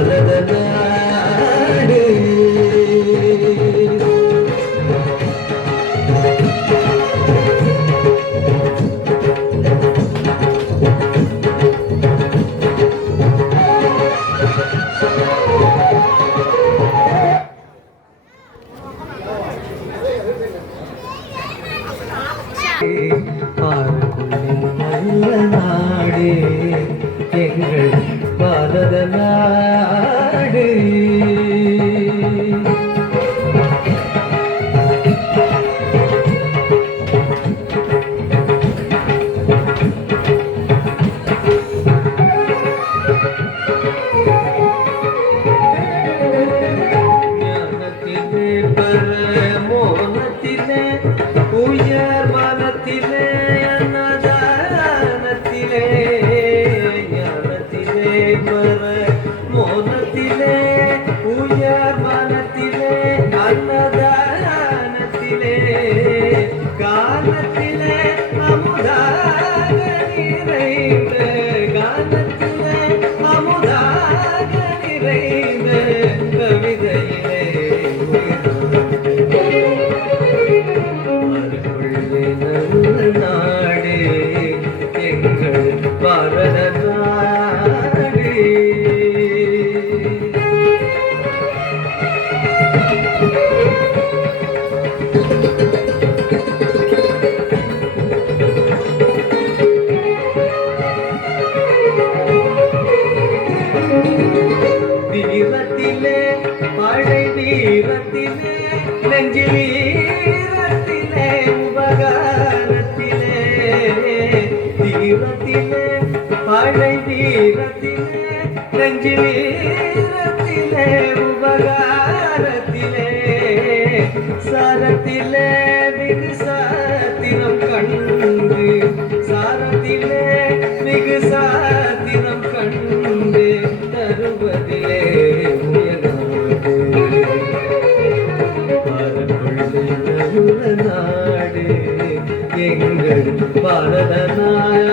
பாரத நாடு. நல்ல நாடு எங்கள் பாரத நாடு. ஞானத்திலே பரமோனத்திலே உயர் மனத்திலே அன்னதானத்திலே ஞானத்திலே பரமோனத்திலே உயர் மனத்திலே அன்னதானத்திலே காலத்திலே அமுதாக நிறைந்த காலத்திலே அமுதாக நிறைந்த கவிதையிலே நல்ல நாடு எங்கள் பாரத நாடு. வீரத்திலே மழை வீரத்திலே நெஞ்சில் வீரத்திலே உபகாரத்திலே வீரத்திலே மழை வீரத்திலே நெஞ்சில் வீரத்திலே உபகாரத்திலே சாரத்திலே மிகு சாத்திரம் கண்டு சாரத்திலே மிகு சாத்திரம் கண்டு தருவதிலே நாடு எங்கள் பாரத நாடு.